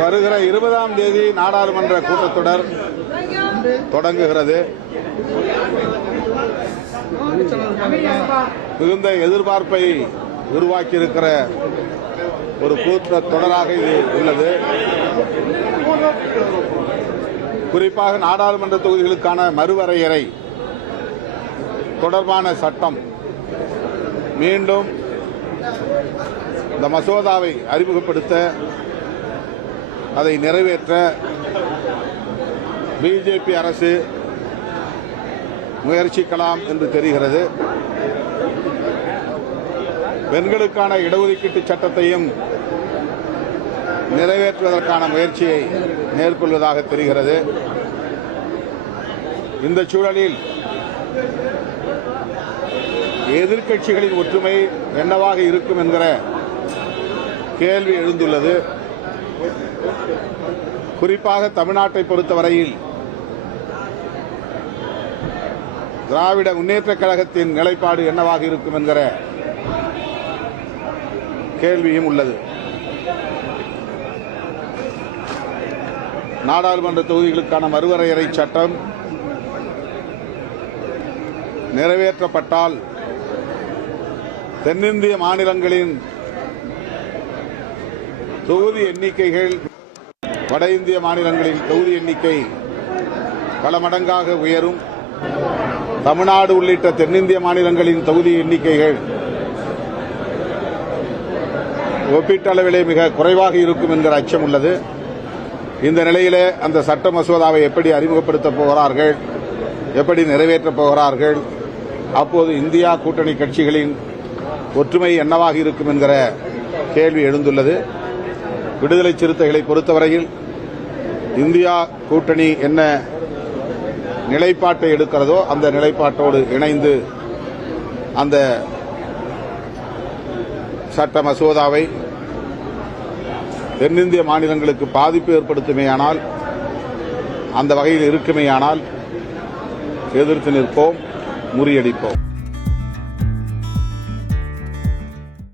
வருகிற 20ஆம் தேதி நாடாளுமன்ற கூட்டத்தொடர் தொடங்குகிறது. மிகுந்த எதிர்பார்ப்பை உருவாக்கியிருக்கிற ஒரு கூட்டத்தொடராக இது உள்ளது. குறிப்பாக நாடாளுமன்ற தொகுதிகளுக்கான மறுவரையறை தொடர்பான சட்டம் மீண்டும் இந்த மசோதாவை அறிமுகப்படுத்த, அதை நிறைவேற்ற பிஜேபி அரசு முயற்சிக்கலாம் என்று தெரிகிறது. பெண்களுக்கான இடஒதுக்கீட்டு சட்டத்தையும் நிறைவேற்றுவதற்கான முயற்சியை மேற்கொள்வதாக தெரிகிறது. இந்த சூழலில் எதிர்க்கட்சிகளின் ஒற்றுமை என்னவாக இருக்கும் என்கிற கேள்வி எழுந்துள்ளது. குறிப்பாக தமிழ்நாட்டை பொறுத்தவரையில் திராவிட முன்னேற்றக் கழகத்தின் நிலைப்பாடு என்னவாக இருக்கும் என்கிற கேள்வியும் உள்ளது. நாடாளுமன்ற தொகுதிகளுக்கான மறுவரையறை சட்டம் நிறைவேற்றப்பட்டால் தென்னிந்திய மாநிலங்களின் தொகுதி எண்ணிக்கைகள் வட இந்திய மாநிலங்களின் தொகுதி எண்ணிக்கை பல மடங்காக உயரும். தமிழ்நாடு உள்ளிட்ட தென்னிந்திய மாநிலங்களின் தொகுதி எண்ணிக்கைகள் ஒப்பீட்டளவிலே மிக குறைவாக இருக்கும் என்கிற அச்சம் உள்ளது. இந்த நிலையிலே அந்த சட்ட மசோதாவை எப்படி அறிமுகப்படுத்தப் போகிறார்கள், எப்படி நிறைவேற்றப் போகிறார்கள், அப்போது இந்தியா கூட்டணி கட்சிகளின் ஒற்றுமை என்னவாக இருக்கும் என்கிற கேள்வி எழுந்துள்ளது. விடுதலை சிறுத்தைகளை பொறுத்தவரையில் இந்தியா கூட்டணி என்ன நிலைப்பாட்டை எடுக்கிறதோ அந்த நிலைப்பாட்டோடு இணைந்து அந்த சட்ட மசோதாவை தென்னிந்திய மாநிலங்களுக்கு பாதிப்பு ஏற்படுத்துமேயானால், அந்த வகையில் இருக்குமேயானால் எதிர்த்து நிற்போம், முறியடிப்போம்.